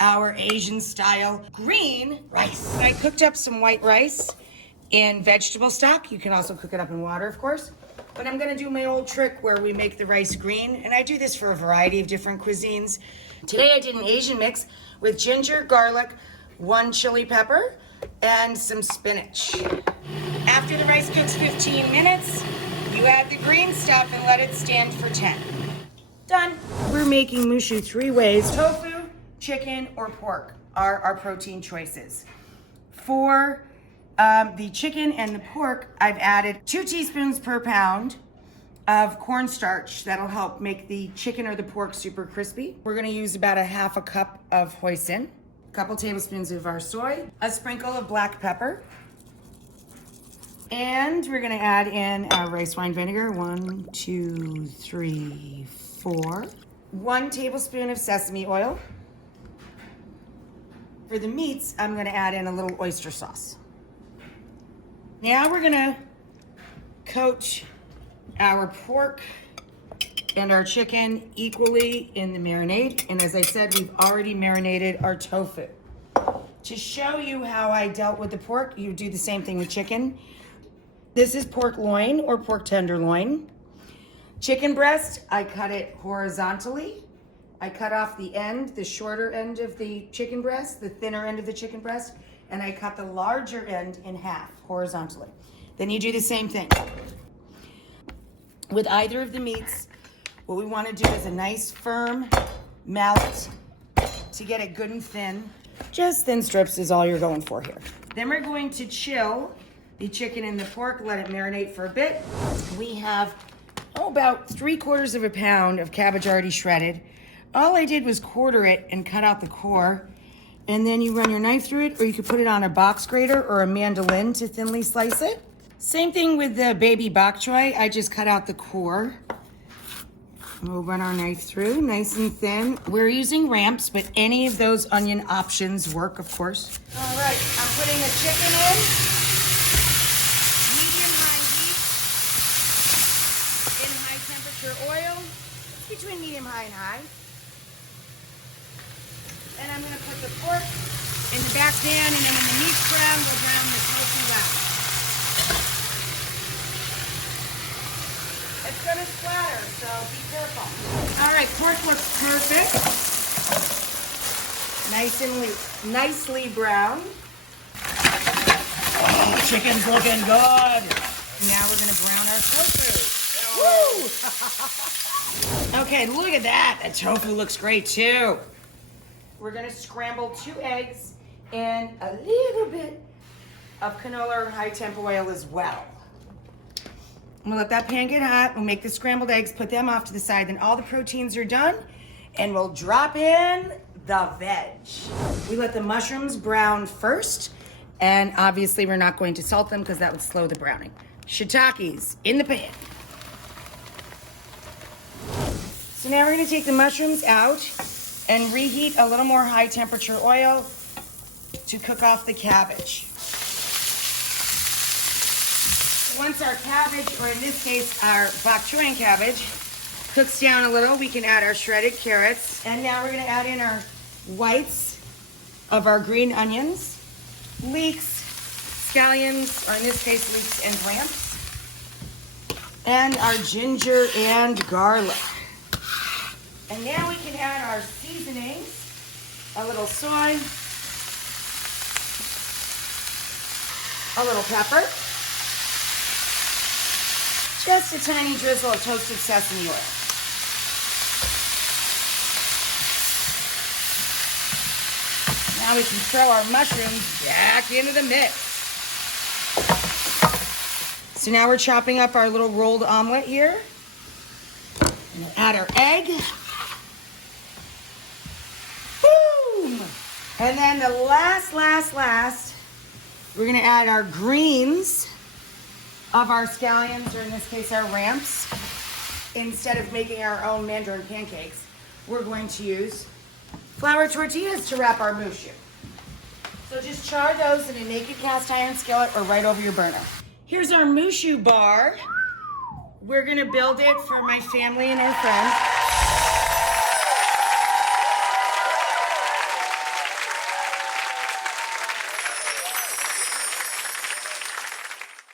our Asian style green rice. I cooked up some white rice in vegetable stock. You can also cook it up in water, of course. But I'm gonna do my old trick where we make the rice green, and I do this for a variety of different cuisines. Today I did an Asian mix with ginger, garlic, 1 chili pepper, and some spinach. After the rice cooks 15 minutes, you add the green stuff and let it stand for 10. Done. We're making Mu Shu 3 ways. Tofu, chicken, or pork are our protein choices. For the chicken and the pork, I've added 2 teaspoons per pound of cornstarch. That'll help make the chicken or the pork super crispy. We're gonna use about a 1/2 cup of hoisin, a couple tablespoons of our soy, a sprinkle of black pepper, and we're gonna add in our rice wine vinegar, 1, 2, 3, 4. 1 tablespoon of sesame oil. For the meats, I'm gonna add in a little oyster sauce. Now we're gonna coat our pork and our chicken equally in the marinade. And as I said, we've already marinated our tofu. To show you how I dealt with the pork, you do the same thing with chicken. This is pork loin or pork tenderloin. Chicken breast, I cut it horizontally. I cut off the end, the shorter end of the chicken breast, the thinner end of the chicken breast, and I cut the larger end in half horizontally. Then you do the same thing. With either of the meats, what we want to do is a nice firm mallet to get it good and thin. Just thin strips is all you're going for here. Then we're going to chill the chicken and the pork, let it marinate for a bit. We have about 3/4 of a pound of cabbage already shredded. All I did was quarter it and cut out the core. And then you run your knife through it, or you could put it on a box grater or a mandolin to thinly slice it. Same thing with the baby bok choy. I just cut out the core. We'll run our knife through, nice and thin. We're using ramps, but any of those onion options work, of course. All right, I'm putting the chicken in. Medium-high heat. In high-temperature oil. Between medium-high and high. And I'm gonna put the pork in the back pan, and then when the meat's brown, we'll brown the tofu out. It's gonna splatter, so be careful. All right, pork looks perfect. Nicely brown. Oh, chicken's looking good. Now we're gonna brown our tofu. Woo! Okay, look at that. The tofu looks great too. We're gonna scramble 2 eggs and a little bit of canola or high temp oil as well. I'm gonna let that pan get hot. We'll make the scrambled eggs, put them off to the side. Then all the proteins are done, and we'll drop in the veg. We let the mushrooms brown first, and obviously we're not going to salt them because that would slow the browning. Shiitakes in the pan. So now we're gonna take the mushrooms out and reheat a little more high temperature oil to cook off the cabbage. Once our cabbage, or in this case, our bok choy and cabbage, cooks down a little, we can add our shredded carrots. And now we're gonna add in our whites of our green onions, leeks, scallions, or in this case, leeks and ramps, and our ginger and garlic. And now we can add our seasonings, a little soy, a little pepper, just a tiny drizzle of toasted sesame oil. Now we can throw our mushrooms back into the mix. So now we're chopping up our little rolled omelet here. And we'll add our egg. Boom! And then the last, we're gonna add our greens of our scallions, or in this case, our ramps. Instead of making our own mandarin pancakes, we're going to use flour tortillas to wrap our Mu Shu. So just char those in a naked cast iron skillet or right over your burner. Here's our Mu Shu bar. We're gonna build it for my family and our friends.